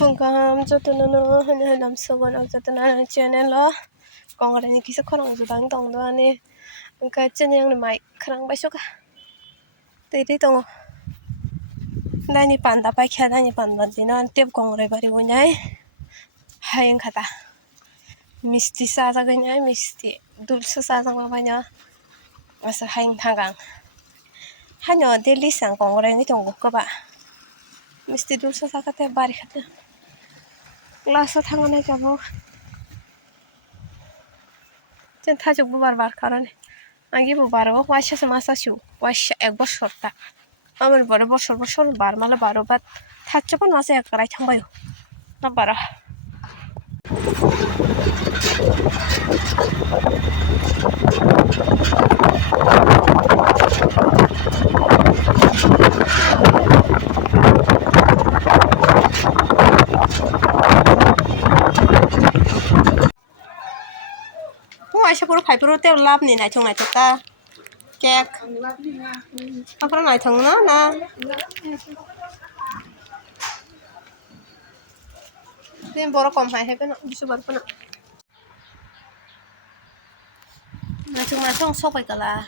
Fungkam jatuh hanya dalam sebuah jatuh channel lo, kongren ini kisah korang judang tong doa ni, engkau channel yang mai kerang besok ah, tadi tong, dah ni panda pai kia dah ni panda dina tiap kongre bari bunyai, hai kata, misti sasa ganyai misti, dulce sasa bapanya, masa hai tanggang, hanya Delhi sang kongre ni tong buka ba, misti dulce sasa tiap bari kata. Kelas tangan aja bu, centang juga bar karan, lagi bu bar bu, wasya semasa syu, wasya ekor shorta, ambil bor bar malah baru bat, tak cepat masa ya kerai cangbayu, nak bar. Wasya puru kai puru teh lap ni nai cung nai tuka, kek, apa nai cung na. Ini borok kom hai pun bisa bar pun. Macam sok kalah.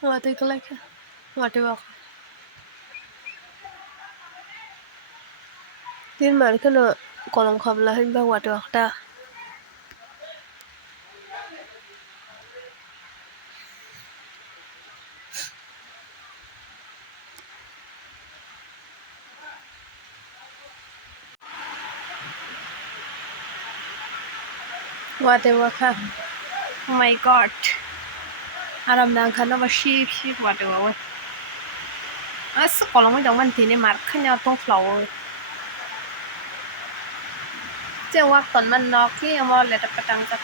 Wate itu lagi, wate wak. Tin mari kana kolom kabla hin bang wate wak dah. Wate wak, oh my god. Aram nang kana masih wate wak. As kolom itu jangan tini mark kana tong flower. Jawab ton man nok ni mau lihat petang tak.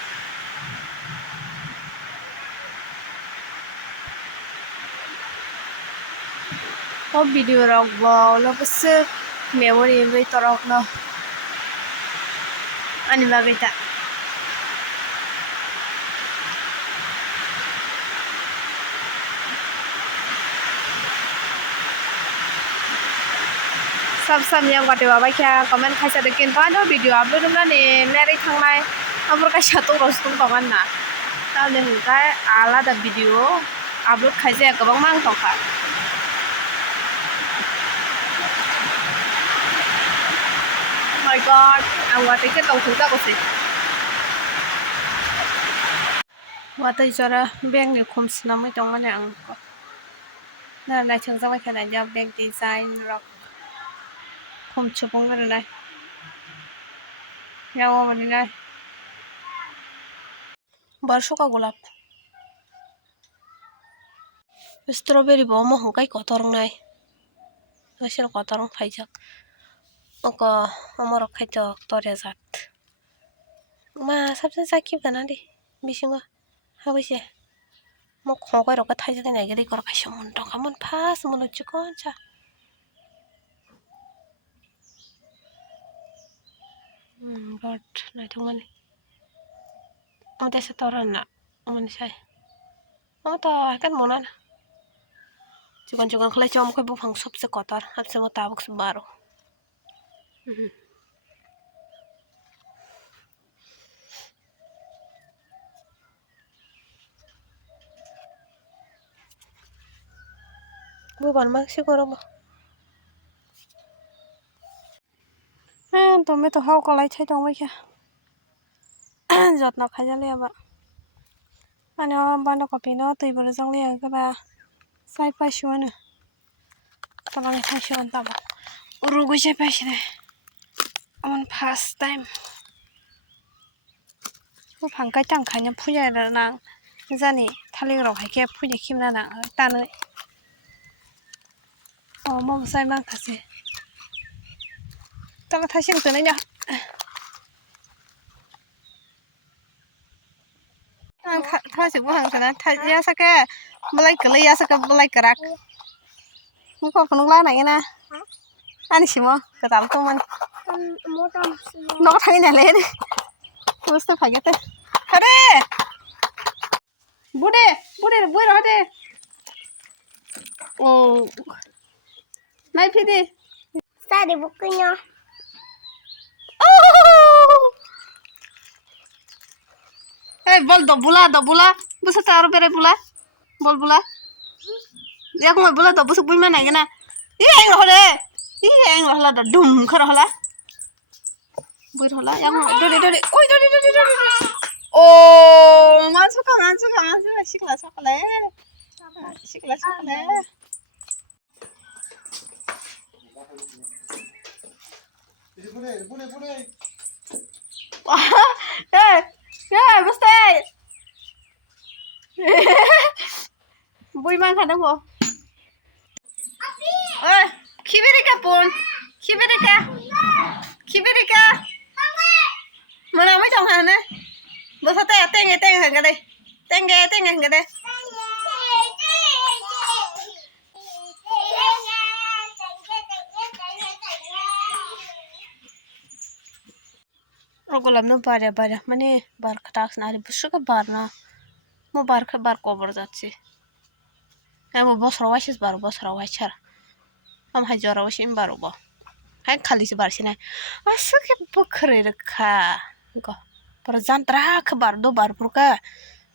Oh video rog wow, lo pasal memory ini terok lo. Ani bagai tak. सब yang wate wak क्या comment खासा देखें तो आनो video upload ना ने मेरे थंगनाय हमर का शतो रोस्टुम तंगन ना ताले हुका आलादा video upload खासे गोबां मांग तंखा my god ang wate ke tong thungta ko se wate jara bank ni khumsna mai tong mane ang ko na lai chang jang ka na ja bank design rock khum chupong na lai yawo mani lai barsho ka golap strawberry bo mo hongkai kotorong nai asir kotorong phaijak oko amorok khaitok tore jat ma sabse sakib kana di bisingo habise mo khongkai rok thaijak nai gari kor kaisa mon tong kamon phas mon chikon cha but nai thong mani ante se toran na mani sai to kan monan Cukan khalai chom khoi bu phang sop se kotor ap se mo tabuk se baro bu ban mak si koro mo tome to hau kolai chai tong kya jotno khajale aba ano bando kopi no tui bor jang le ga ba sai pa shuana talang sai shuan ta ba urugu chai pa shine on first time bu phang kai tang khanya phuya nang jani thalik rok hai ke phuya khimna na ta noi mo sai mang thase Tao thay xin này nhá. Thay xin hàng này thay ya saka mulai kali ya saka mulai kerak. Muka penuh lah nanya na. Ani sih mau ketal tuh man. Nó thay nhà lên. Terus tuh kaget tuh. Hade. Bude rồi đi. Ồ. Này phi đi. Sao để bút kinh nhau? Hey, bol dobula. Busa taruh bere bula. Bol bula. Dia aku mau bula dobu sebui mana gina. Ih, roh le. Ih, roh la dum khar roh la. Bui roh la. Yang dori. Oi, dori. Oh, masuk. Sikla sakale. Bude. Eh, mesti. Bui mang kadang po. Eh, kibiri ka. Mana mai trong hàng này. Bữa sau tên hàng cái đây. Tên hàng cái đây. Rogolam no bara mane bar khatak nari busuka bar na mo bar cover যাচ্ছে আমি বছর ওয়াইছিস বার বছর ওয়াইছার আম হাজার ওয়াইছিম বারবো high খালিস বারছি না আসকে বখরে রেখা গ পর জান্ত্রা খবার দো বার পুরকা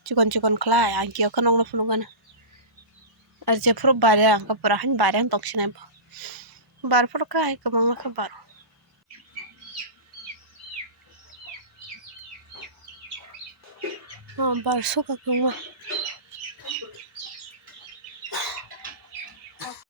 চিকন খলাই আঙ্কিও খনং না ফুনুগান আর যে ফুর বারে আঙ্কা পুরা হান বারে আন তকছিনাই বার পুরকা হাই কমাং না খবার bar suka kuma